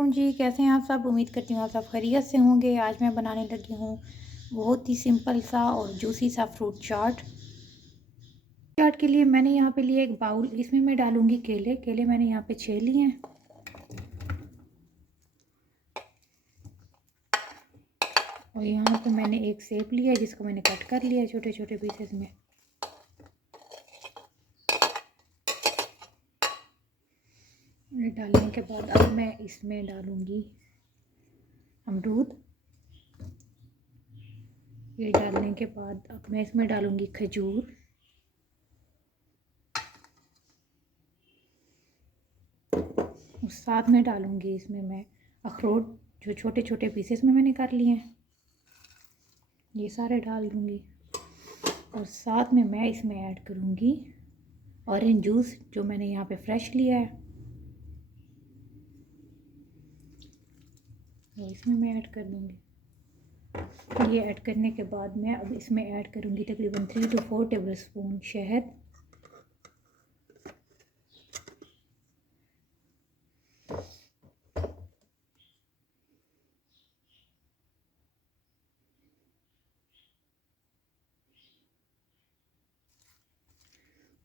वालेकुम जी, कैसे हैं आप सब। उम्मीद करती हूँ आप सब खैरियत से होंगे। आज मैं बनाने लगी हूँ बहुत ही सिंपल सा और जूसी सा फ्रूट चाट। चाट के लिए मैंने यहाँ पे लिया एक बाउल, इसमें मैं डालूंगी केले। केले मैंने यहाँ पे 6 लिए हैं और यहाँ पे मैंने एक सेब लिया है जिसको मैंने कट कर लिया है छोटे छोटे पीसेस में। डालने के बाद अब मैं इसमें डालूंगी अमरूद। ये डालने के बाद अब मैं इसमें डालूंगी खजूर। और साथ में डालूंगी इसमें मैं अखरोट, जो छोटे छोटे पीसेस में मैंने कर लिए हैं, ये सारे डाल दूंगी। और साथ में मैं इसमें ऐड करूंगी ऑरेंज जूस जो मैंने यहाँ पे फ्रेश लिया है, वो इसमें मैं ऐड कर दूंगी। ये ऐड करने के बाद मैं अब इसमें ऐड करूंगी तकरीबन 3 to 4 टेबल स्पून शहद।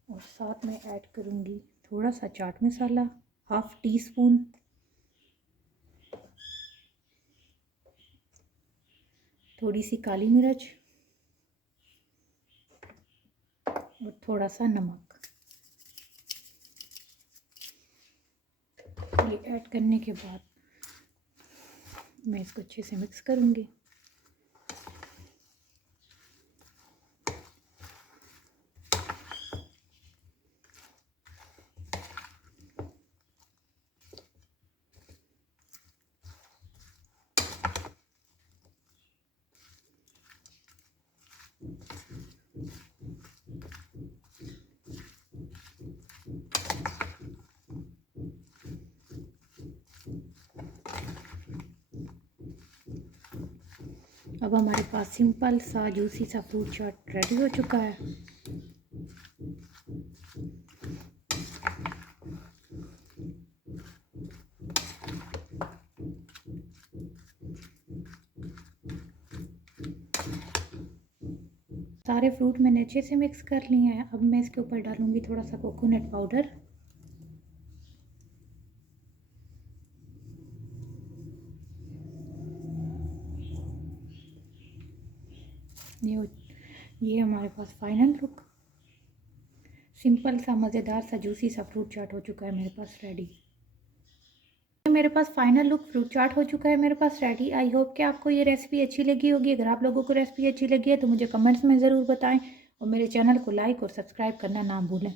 और साथ में ऐड करूंगी थोड़ा सा चाट मसाला, 1/2 टीस्पून। थोड़ी सी काली मिर्च और थोड़ा सा नमक। ये ऐड करने के बाद मैं इसको अच्छे से मिक्स करूंगी। अब हमारे पास सिंपल सा जूसी सा फ्रूट चाट रेडी हो चुका है। सारे फ्रूट मैंने अच्छे से मिक्स कर लिए हैं। अब मैं इसके ऊपर डालूंगी थोड़ा सा कोकोनट पाउडर। ये हमारे पास फाइनल लुक सिंपल सा मज़ेदार सा जूसी सा फ्रूट चाट हो चुका है मेरे पास रेडी। मेरे पास फाइनल लुक फ्रूट चाट हो चुका है मेरे पास रेडी। आई होप कि आपको ये रेसिपी अच्छी लगी होगी। अगर आप लोगों को रेसिपी अच्छी लगी है तो मुझे कमेंट्स में ज़रूर बताएं और मेरे चैनल को लाइक और सब्सक्राइब करना ना भूलें।